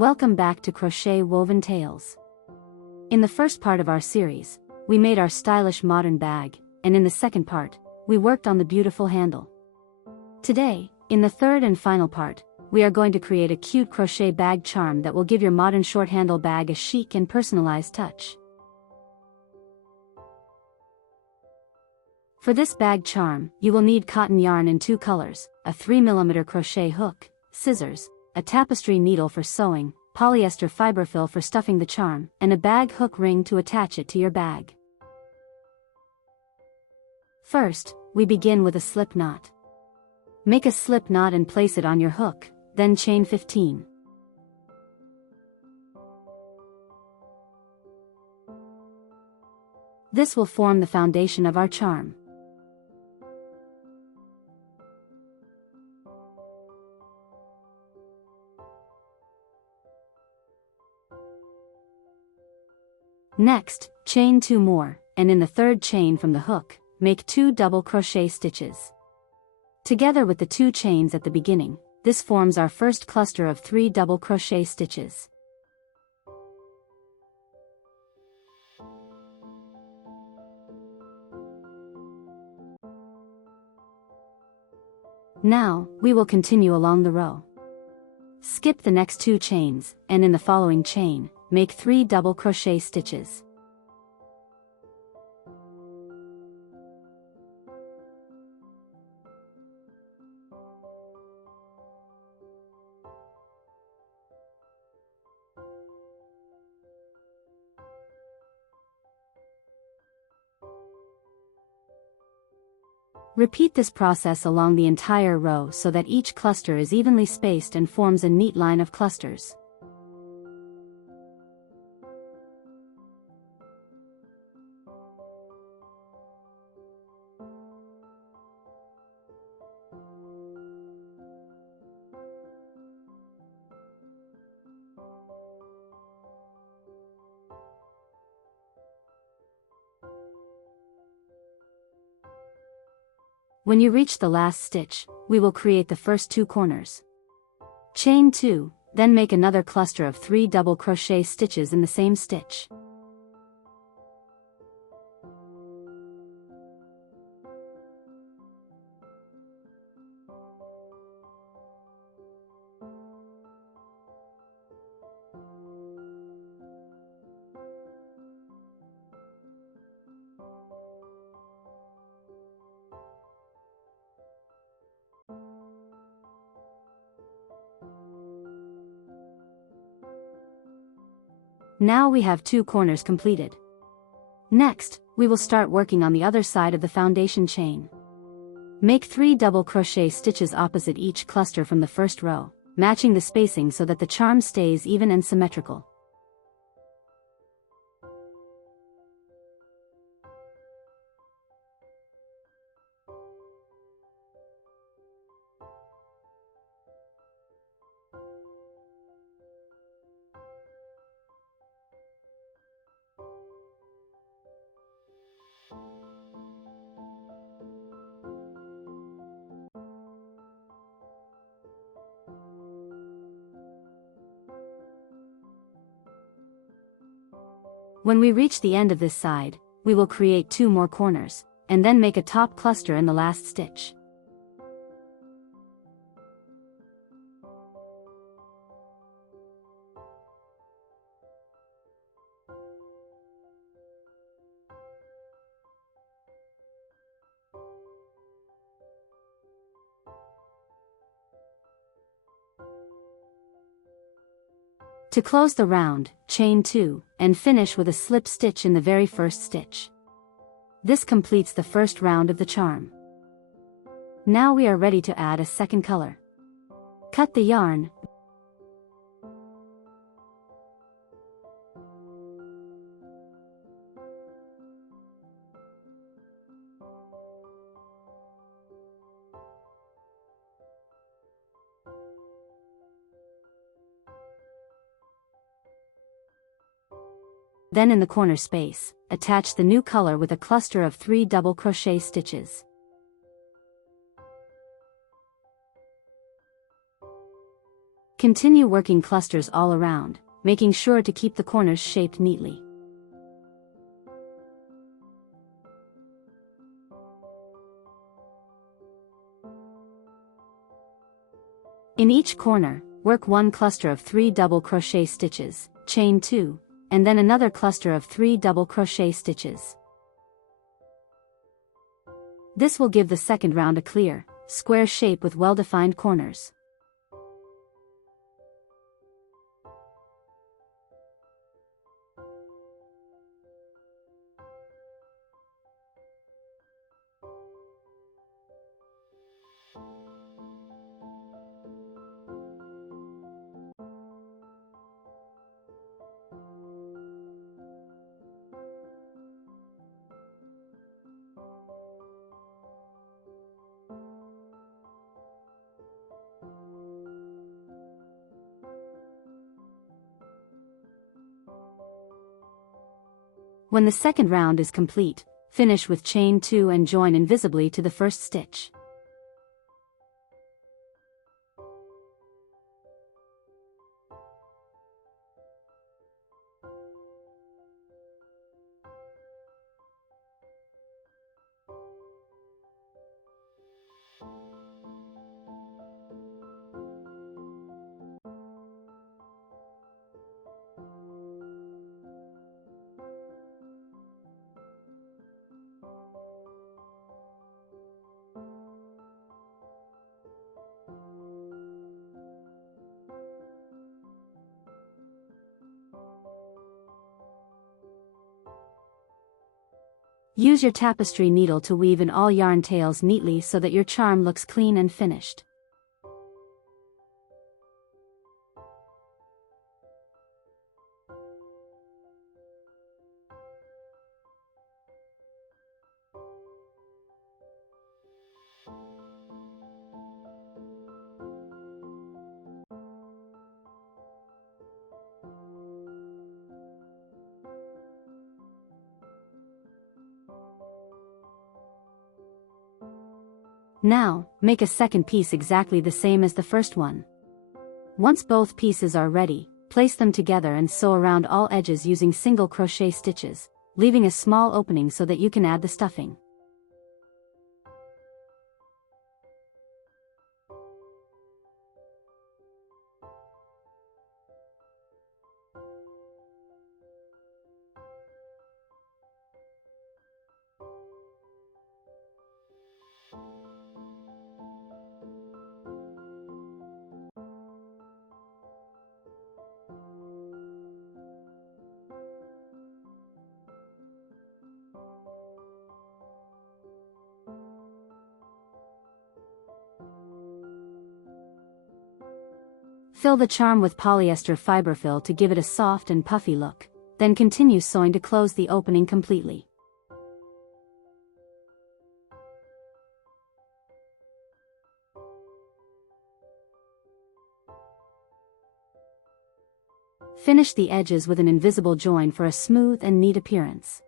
Welcome back to Crochet Woven Tales. In the first part of our series, we made our stylish modern bag, and in the second part, we worked on the beautiful handle. Today, in the third and final part, we are going to create a cute crochet bag charm that will give your modern short handle bag a chic and personalized touch. For this bag charm, you will need cotton yarn in 2 colors, a 3mm crochet hook, scissors, a tapestry needle for sewing, polyester fiber fill for stuffing the charm, and a bag hook ring to attach it to your bag. First, we begin with a slip knot. Make a slip knot and place it on your hook, then chain 15. This will form the foundation of our charm. Next, chain 2 more, and in the third chain from the hook, make 2 double crochet stitches. Together with the 2 chains at the beginning, this forms our first cluster of 3 double crochet stitches. Now, we will continue along the row. Skip the next 2 chains, and in the following chain, make 3 double crochet stitches. Repeat this process along the entire row so that each cluster is evenly spaced and forms a neat line of clusters. When you reach the last stitch, we will create the first 2 corners. Chain 2, then make another cluster of 3 double crochet stitches in the same stitch. Now we have 2 corners completed. Next, we will start working on the other side of the foundation chain. Make 3 double crochet stitches opposite each cluster from the first row, matching the spacing so that the charm stays even and symmetrical. When we reach the end of this side, we will create 2 more corners, and then make a top cluster in the last stitch. To close the round, chain 2, and finish with a slip stitch in the very first stitch. This completes the first round of the charm. Now we are ready to add a second color. Cut the yarn. Then in the corner space, attach the new color with a cluster of 3 double crochet stitches. Continue working clusters all around, making sure to keep the corners shaped neatly. In each corner, work one cluster of 3 double crochet stitches, chain 2, and then another cluster of 3 double crochet stitches. This will give the second round a clear, square shape with well-defined corners. When the second round is complete, finish with chain 2 and join invisibly to the first stitch. Use your tapestry needle to weave in all yarn tails neatly so that your charm looks clean and finished. Now, make a second piece exactly the same as the first one. Once both pieces are ready, place them together and sew around all edges using single crochet stitches, leaving a small opening so that you can add the stuffing. Fill the charm with polyester fiber fill to give it a soft and puffy look, then continue sewing to close the opening completely. Finish the edges with an invisible join for a smooth and neat appearance.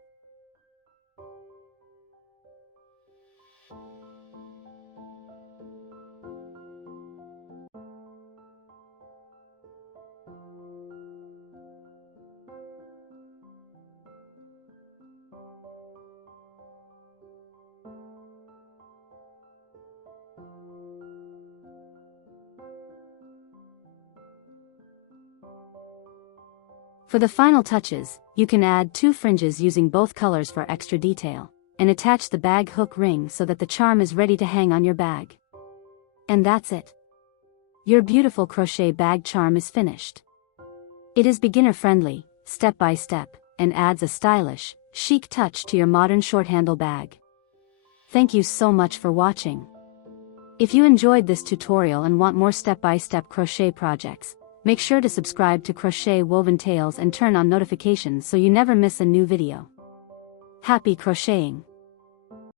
For the final touches, you can add 2 fringes using both colors for extra detail, and attach the bag hook ring so that the charm is ready to hang on your bag. And that's it. Your beautiful crochet bag charm is finished. It is beginner-friendly, step-by-step, and adds a stylish, chic touch to your modern short-handle bag. Thank you so much for watching. If you enjoyed this tutorial and want more step-by-step crochet projects, make sure to subscribe to Crochet Woven Tales and turn on notifications so you never miss a new video. Happy crocheting!